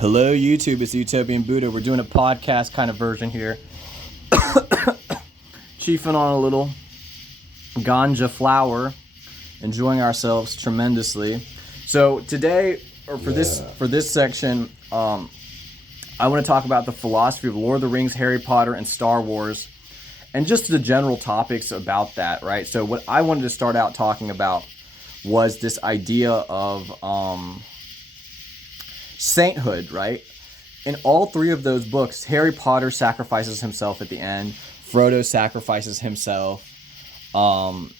Hello, YouTube. It's the Utopian Buddha. We're doing a podcast kind of version here. Chiefing on a little ganja flower, enjoying ourselves tremendously. So today, or for this section, I want to talk about the philosophy of Lord of the Rings, Harry Potter, and Star Wars, and just the general topics about that, right? So what I wanted to start out talking about was this idea of sainthood, right? In all three of those books, Harry Potter sacrifices himself at the end. Frodo sacrifices himself. And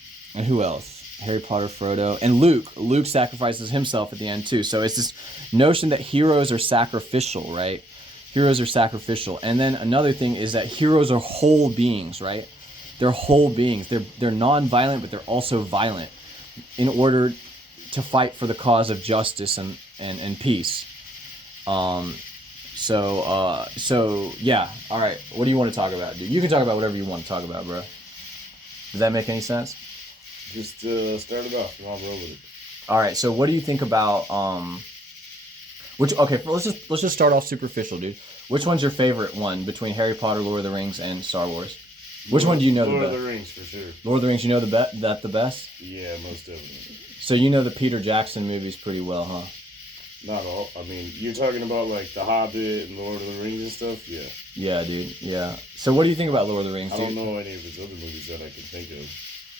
who else? Harry Potter, Frodo, and Luke. Luke sacrifices himself at the end too. So it's this notion that heroes are sacrificial, right? Heroes are sacrificial. And then another thing is that heroes are whole beings, right? They're whole beings. They're non-violent, but they're also violent in order to fight for the cause of justice and peace. So yeah. All right. What do you want to talk about, dude? You can talk about whatever you want to talk about, bro. Does that make any sense? Just start it off. Come on, roll with it. All right. So what do you think about let's just start off superficial, dude. Which one's your favorite one between Harry Potter, Lord of the Rings, and Star Wars? Which one do you know the best? Lord of the Rings, for sure. Lord of the Rings, you know the best? Yeah, most definitely. So you know the Peter Jackson movies pretty well, huh? Not all. I mean, you're talking about like The Hobbit and Lord of the Rings and stuff? Yeah. Yeah, dude. Yeah. So what do you think about Lord of the Rings, dude? I don't know any of his other movies that I can think of.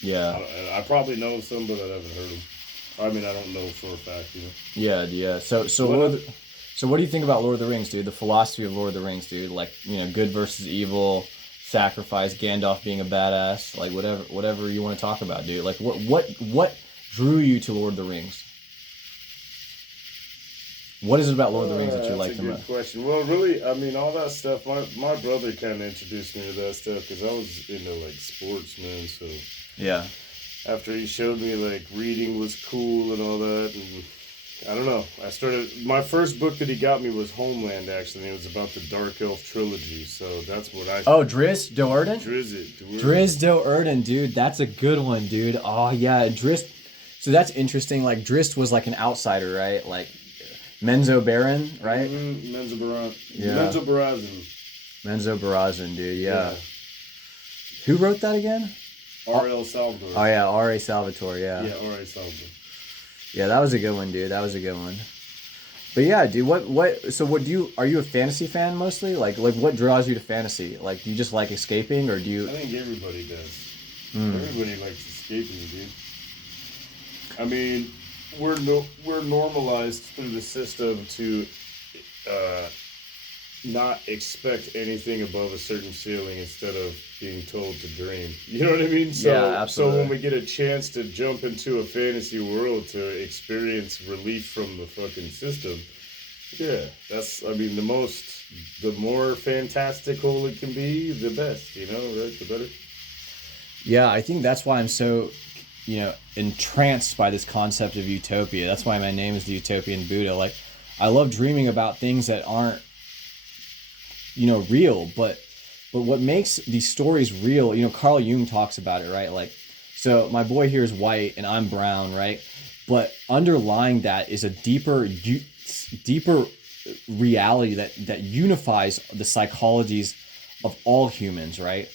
Yeah. I probably know some, but I haven't heard them. I mean, I don't know for a fact, you know? Yeah. So what do you think about Lord of the Rings, dude? The philosophy of Lord of the Rings, dude. Like, you know, good versus evil, sacrifice, Gandalf being a badass, like whatever you want to talk about, dude. Like what drew you to Lord of the Rings? What is it about Lord of the Rings that you like the most? That's a good question. Well, really, I mean, all that stuff, my brother kind of introduced me to that stuff because I was into, like, sports, man, so... Yeah. After he showed me, like, reading was cool and all that, and I don't know. My first book that he got me was Homeland, actually, and it was about the Dark Elf trilogy, so that's what I... Oh, Drizzt Do'Urden? Drizzt Do'Urden, dude. That's a good one, dude. Oh, yeah, Drizzt... So that's interesting. Like, Drizzt was, like, an outsider, right? Like... Menzo Baron, right? Menzo Baron. Yeah. Menzo Barazin. Menzo Barazin, dude, yeah. Who wrote that again? R.L. Salvatore. Oh, yeah, R.A. Salvatore, yeah. Yeah, R.A. Salvatore. Yeah, that was a good one, dude. That was a good one. But yeah, dude, are you a fantasy fan mostly? Like what draws you to fantasy? Like, do you just like escaping, or do you... I think everybody does. Everybody likes escaping, dude. I mean... We're normalized through the system to not expect anything above a certain ceiling instead of being told to dream. You know what I mean? So, yeah, absolutely. So when we get a chance to jump into a fantasy world to experience relief from the fucking system, yeah, that's, I mean, the more fantastical it can be, the best, you know, right? The better. Yeah, I think that's why I'm so... entranced by this concept of utopia. That's why my name is the Utopian Buddha. Like, I love dreaming about things that aren't, real, but what makes these stories real, Carl Jung talks about it, right? Like, so my boy here is white and I'm brown, right? But underlying that is a deeper reality that unifies the psychologies of all humans, right?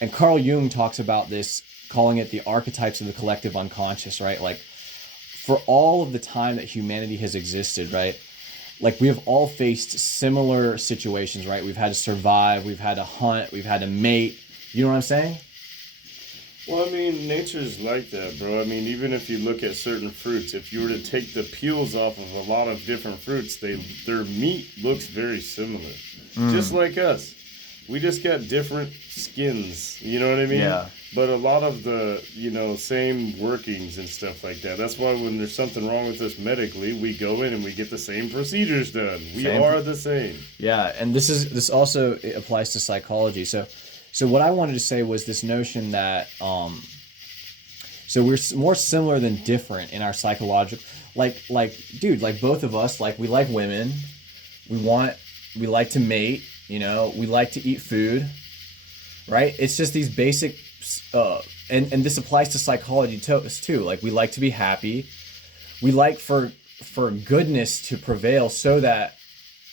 And Carl Jung talks about this, calling it the archetypes of the collective unconscious, right? Like, for all of the time that humanity has existed, right? Like, we have all faced similar situations, right? We've had to survive, we've had to hunt, we've had to mate. You know what I'm saying? Well, I mean, nature's like that, bro. I mean, even if you look at certain fruits, if you were to take the peels off of a lot of different fruits, their meat looks very similar. Just like us. We just got different skins, you know what I mean? Yeah. But a lot of the, same workings and stuff like that. That's why when there's something wrong with us medically, we go in and we get the same procedures done. We are the same. Yeah, and this also applies to psychology. So what I wanted to say was this notion that so we're more similar than different in our psychological, like both of us, like, we like women, we like to mate, we like to eat food, right? It's just these basic and this applies to psychology too. Like, we like to be happy. We like for goodness to prevail so that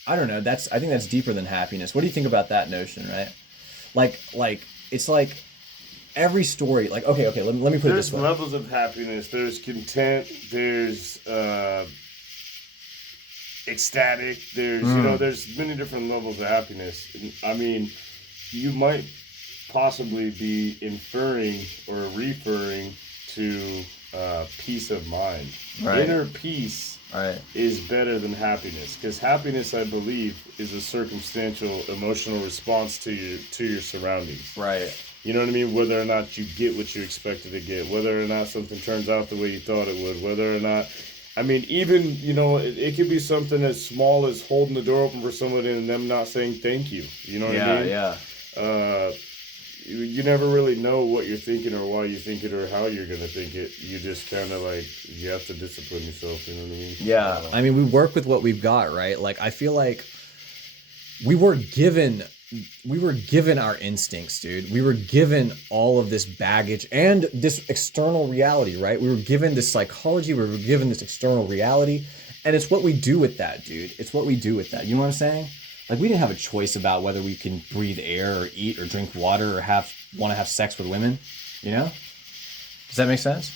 I don't know. I think that's deeper than happiness. What do you think about that notion, right? Like it's like every story. Like okay, let me put it There's this way. levels of happiness. There's content. There's ecstatic. There's there's many different levels of happiness. I mean, you might possibly be inferring or referring to peace of mind. Right. Inner peace Right. is better than happiness, because happiness, I believe, is a circumstantial emotional response to your surroundings. Right. You know what I mean? Whether or not you get what you expected to get, whether or not something turns out the way you thought it would, whether or not, I mean, even, it could be something as small as holding the door open for somebody and them not saying thank you. You know what I mean? Yeah. You never really know what you're thinking or why you think it or how you're going to think it. You just kind of you have to discipline yourself. You know what I mean? Yeah. I mean, we work with what we've got, right? Like, I feel like we were given our instincts, dude. We were given all of this baggage and this external reality, right? We were given this psychology, we were given this external reality, and it's what we do with that, dude. It's what we do with that. You know what I'm saying? Like, we didn't have a choice about whether we can breathe air or eat or drink water or want to have sex with women, you know? Does that make sense?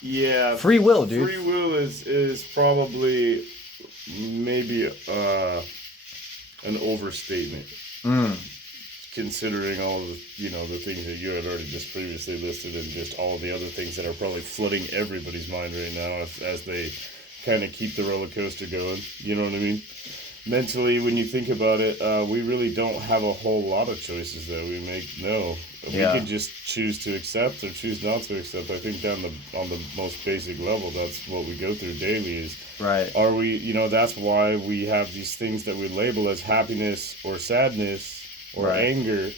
Yeah. Free will, dude. Free will is probably maybe an overstatement. Considering all of the things that you had already just previously listed, and just all the other things that are probably flooding everybody's mind right now as they kind of keep the roller coaster going. You know what I mean? Mentally, when you think about it, we really don't have a whole lot of choices that we make. No, we can just choose to accept or choose not to accept. I think on the most basic level, that's what we go through daily. Is right? Are we? That's why we have these things that we label as happiness or sadness or anger.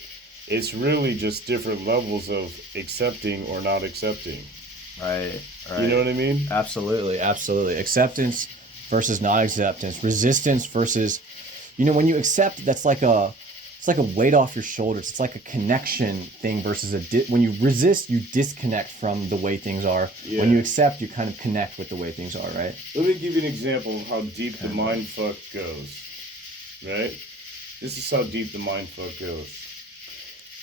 It's really just different levels of accepting or not accepting. Right. You know what I mean? Absolutely. Acceptance versus not acceptance, resistance versus, when you accept, it's like a weight off your shoulders. It's like a connection thing versus when you resist, you disconnect from the way things are. Yeah. When you accept, you kind of connect with the way things are, right? Let me give you an example of how deep the mind fuck goes, right? This is how deep the mind fuck goes.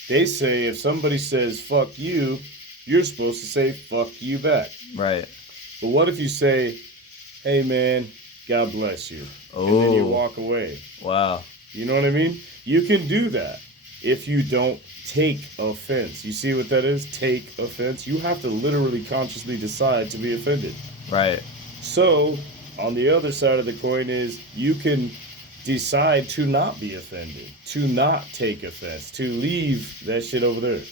They say if somebody says fuck you, you're supposed to say fuck you back. Right. But what if you say, hey man, God bless you. Oh. And then you walk away. Wow. You know what I mean? You can do that if you don't take offense. You see what that is? Take offense. You have to literally consciously decide to be offended. Right. So, on the other side of the coin is you can decide to not be offended, to not take offense, to leave that shit over there.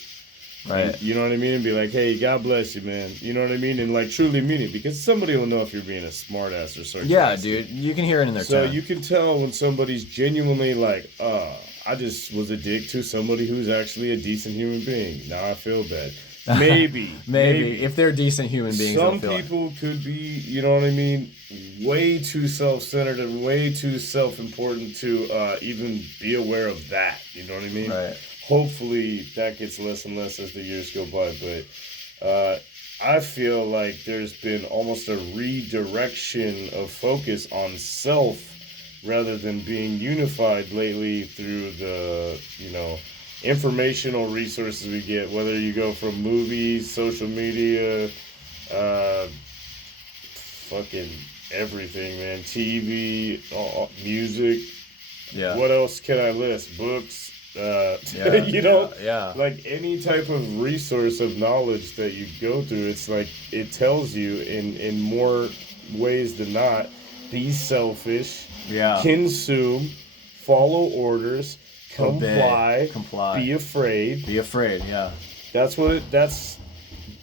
Right. And, you know what I mean? And be like, hey, God bless you, man. You know what I mean? And truly mean it, because somebody will know if you're being a smart ass or sarcastic. Yeah, dude. You can hear it in their tone. So you can tell when somebody's genuinely like, I just was a dick to somebody who's actually a decent human being. Now I feel bad. Maybe. If they're decent human beings. Some people could be, you know what I mean, way too self-centered and way too self-important to even be aware of that. You know what I mean? Right. Hopefully that gets less and less as the years go by, but I feel like there's been almost a redirection of focus on self rather than being unified lately through the, informational resources we get, whether you go from movies, social media, fucking everything, man, TV, music. Yeah. What else can I list? Books. Like any type of resource of knowledge that you go through, it's like it tells you in more ways than not, be selfish, consume, follow orders, comply, be afraid, that's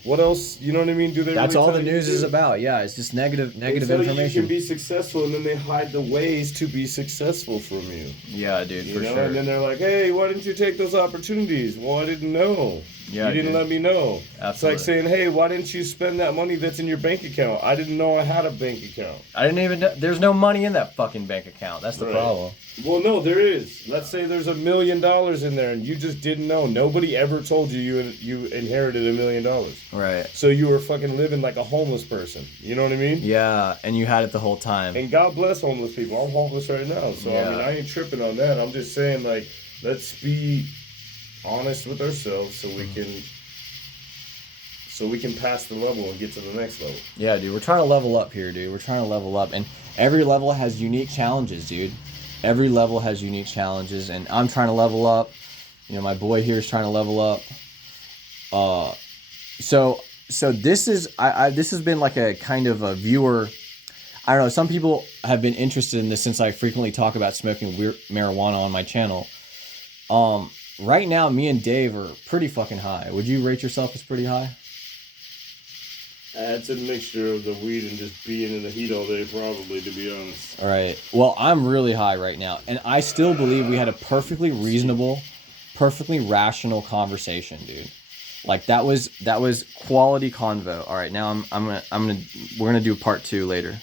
what else, you know what I mean? That's all the news is about. Yeah, it's just negative information. You can be successful, and then they hide the ways to be successful from you. Yeah, dude, for sure. And then they're like, hey, why didn't you take those opportunities? Well, I didn't know. Yeah, you didn't dude. let me know. Absolutely. It's like saying, hey, why didn't you spend that money that's in your bank account? I didn't know I had a bank account. I didn't even know. There's no money in that fucking bank account. That's the Right. problem. Well, no, there is. Let's say there's $1 million in there and you just didn't know. Nobody ever told you you inherited $1 million. Right. So you were fucking living like a homeless person. You know what I mean? Yeah, and you had it the whole time. And God bless homeless people. I'm homeless right now. So, Yeah. I mean, I ain't tripping on that. I'm just saying, like, let's be honest with ourselves so we can pass the level and get to the next level. Yeah, dude, we're trying to level up here, dude. We're trying to level up, and every level has unique challenges, dude. Every level has unique challenges, and I'm trying to level up. You know, my boy here is trying to level up. So this is this has been like a kind of a viewer. I don't know. Some people have been interested in this since I frequently talk about smoking marijuana on my channel. Right now, me and Dave are pretty fucking high. Would you rate yourself as pretty high? It's a mixture of the weed and just being in the heat all day, probably, to be honest. All right. Well, I'm really high right now, and I still believe we had a perfectly reasonable, perfectly rational conversation, dude. Like that was quality convo. All right, now we're gonna do part 2 later.